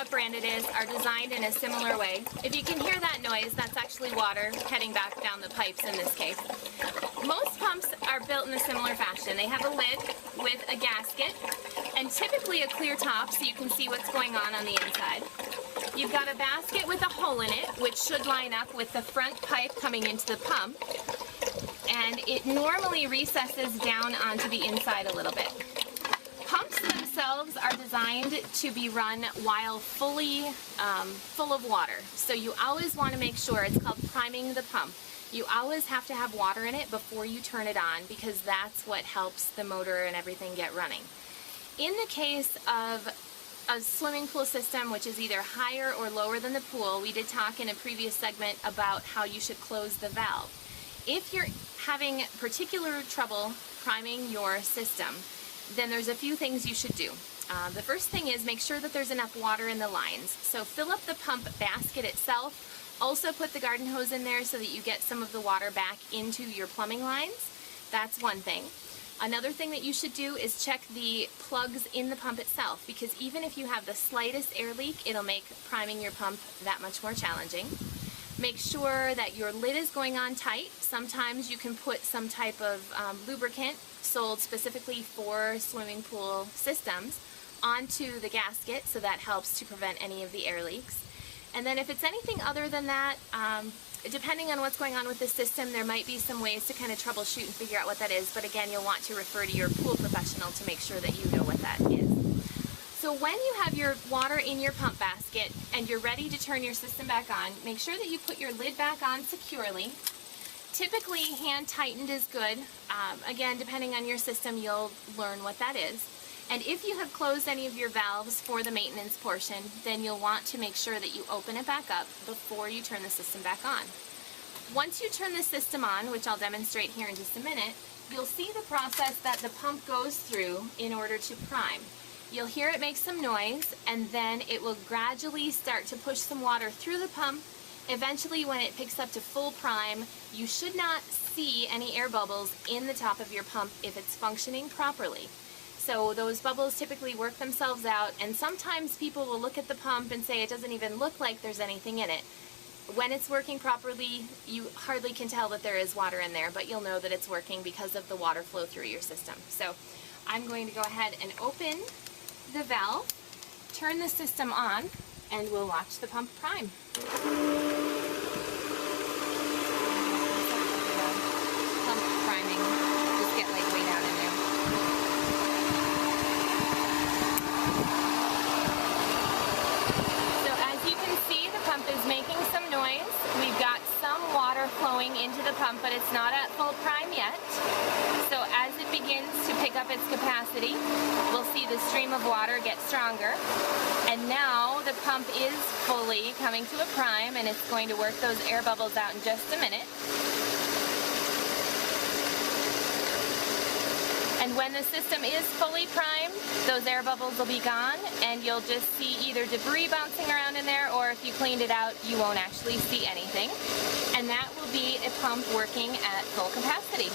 what brand it is, are designed in a similar way. If you can hear that noise, that's actually water heading back down the pipes in this case. Most pumps are built in a similar fashion. They have a lid with a gasket and typically a clear top so you can see what's going on the inside. You've got a basket with a hole in it, which should line up with the front pipe coming into the pump, and it normally recesses down onto the inside a little bit. Pumps themselves are designed to be run while fully full of water. So you always want to make sure, it's called priming the pump. You always have to have water in it before you turn it on because that's what helps the motor and everything get running. In the case of a swimming pool system, which is either higher or lower than the pool, we did talk in a previous segment about how you should close the valve. If you're having particular trouble priming your system, then there's a few things you should do. The first thing is make sure that there's enough water in the lines. So fill up the pump basket itself. Also put the garden hose in there so that you get some of the water back into your plumbing lines. That's one thing. Another thing that you should do is check the plugs in the pump itself, because even if you have the slightest air leak, it'll make priming your pump that much more challenging. Make sure that your lid is going on tight. Sometimes you can put some type of lubricant sold specifically for swimming pool systems onto the gasket, so that helps to prevent any of the air leaks. And then if it's anything other than that, depending on what's going on with the system, there might be some ways to kind of troubleshoot and figure out what that is, but again, you'll want to refer to your pool professional to make sure that you know what that is. So when you have your water in your pump basket and you're ready to turn your system back on, make sure that you put your lid back on securely. Typically, hand tightened is good. Again, depending on your system, you'll learn what that is. And if you have closed any of your valves for the maintenance portion, then you'll want to make sure that you open it back up before you turn the system back on. Once you turn the system on, which I'll demonstrate here in just a minute, you'll see the process that the pump goes through in order to prime. You'll hear it make some noise, and then it will gradually start to push some water through the pump. Eventually, when it picks up to full prime, you should not see any air bubbles in the top of your pump if it's functioning properly. So those bubbles typically work themselves out, and sometimes people will look at the pump and say it doesn't even look like there's anything in it. When it's working properly, you hardly can tell that there is water in there, but you'll know that it's working because of the water flow through your system. So I'm going to go ahead and open the valve, turn the system on, and we'll watch the pump prime. Pump priming, just get like way down in there. So as you can see, the pump is making some noise. We've got some water flowing into the pump, but it's not at full prime yet. So as it begins to pick up its capacity, we'll see the stream of water get stronger. And now the pump is fully coming to a prime, and it's going to work those air bubbles out in just a minute. And when the system is fully primed, those air bubbles will be gone, and you'll just see either debris bouncing around in there, or if you cleaned it out, you won't actually see anything. And that will be a pump working at full capacity.